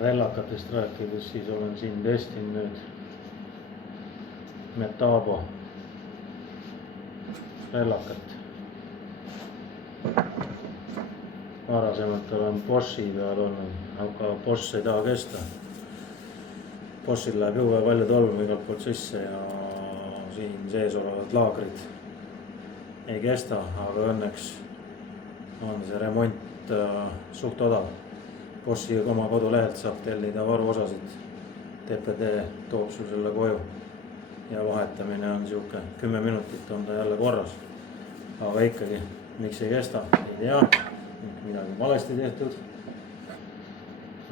Relakatest rääkides, siis olen siin testinud nüüd Metabo rellakat. Varasemalt olen Boschi peal olnud, aga Bosch ei taha kesta. Boschil läheb jube palju tolmu igalt poolt sisse ja siin sees olevad laagrid ei kesta, aga õnneks on see remont suht odav. Boschi oma kodulehelt saab tellida varuosasid. TPD toob sul selle koju ja vahetamine on siuke 10 minutit on ta jälle korras. Aga ikkagi, miks ei kesta, ei tea, midagi valesti tehtud.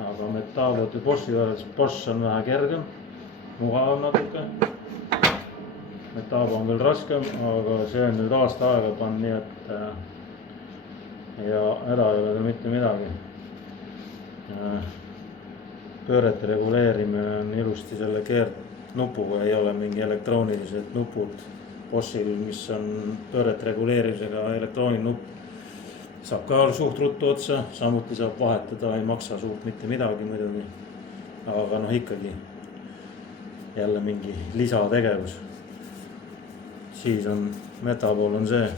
Aga Metabot ja Boschi võrreldes Bosch on vähe kergem, mugavam natuke. Metabo on veel raskem, aga see on nüüd aasta aega pannud nii, et ja häda ei ole mitte midagi. Pöörete reguleerimine on ilusti selle keerdnupuga, ei ole mingi elektroonilised nupud Boschil, mis on pööret reguleerimisega elektrooniline nupp. Saab ka suht ruttu otsa, samuti saab vahetada, ei maksa suht mitte midagi muidugi. Aga noh, ikkagi jälle mingi lisategevus. Siis on Metabol on see.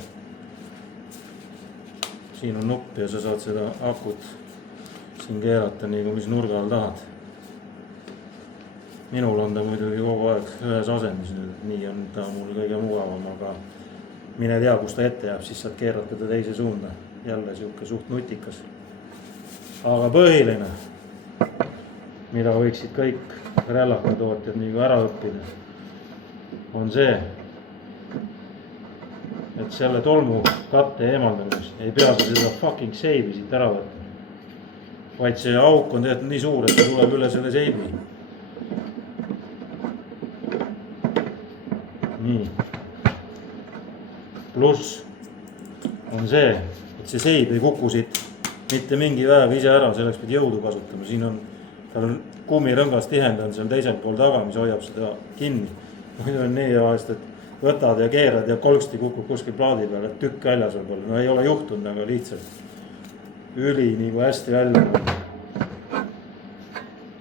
Siin on nupp ja sa saad seda akut siin keerata nii kui mis nurga all tahad. Minul on ta muidugi kogu aeg ühes asemis nüüd, nii on ta mul kõige mugavam, aga mine tea, kus ta ette jääb, siis saad keerata ta teise suunda. Jälle siuke suht nutikas. Aga põhiline, mida võiksid kõik relakatootjad nii ära õppida, on see, et selle tolmu katte eemaldamiseks ei pea seda fucking seibi siit ära võtta. Vaid see auk on tehtud nii suur, et ta tuleb üle selle seibi. Nii. Pluss on see, et see seib ei kuku siit mitte mingi väega ise ära, selleks pead jõudu kasutama. Siin on, tal on kummirõngas tihendanud seal teisel pool taga, mis hoiab seda kinni. Muidu on nii vahest, et võtad ja keerad ja kolksti kukub kuskil plaadi peal, et tükk väljas võib-olla. No ei ole juhtunud, aga lihtsalt üli nagu hästi välja.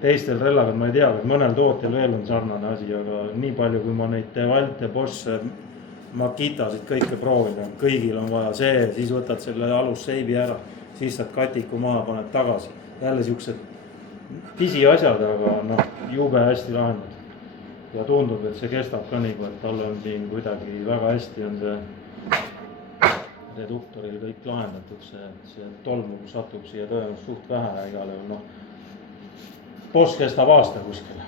Teistel relladel ma ei tea, et mõnel tootjal veel on sarnane asi, aga nii palju kui ma neid Dewalt ja Bosch Makitasid kõike proovin, kõigil on vaja see, siis võtad selle alusseibi ära, siis saad katiku maha, paned tagasi. Jälle siuksed pisi asjad, aga noh, jube hästi lahendatud. Ja tundub, et see kestab ka nii, et tal on siin kuidagi väga hästi on see reduktoril kõik lahendatud, see tolmu satub siia tõenäoliselt suht vähe igale juhul, noh. Bosch kestab aasta kuskil.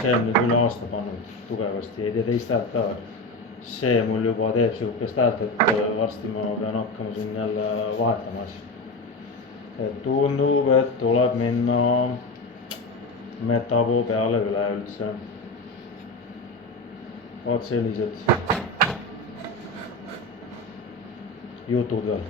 See on nüüd üle aasta pannud tugevasti, ei tee teist häält ka. See mul juba teeb siukest häält, et varsti ma pean hakkama siin jälle vahetama asju. Et tundub, et tuleb minna Metabo peale üle üldse. Vaat sellised jutud veel.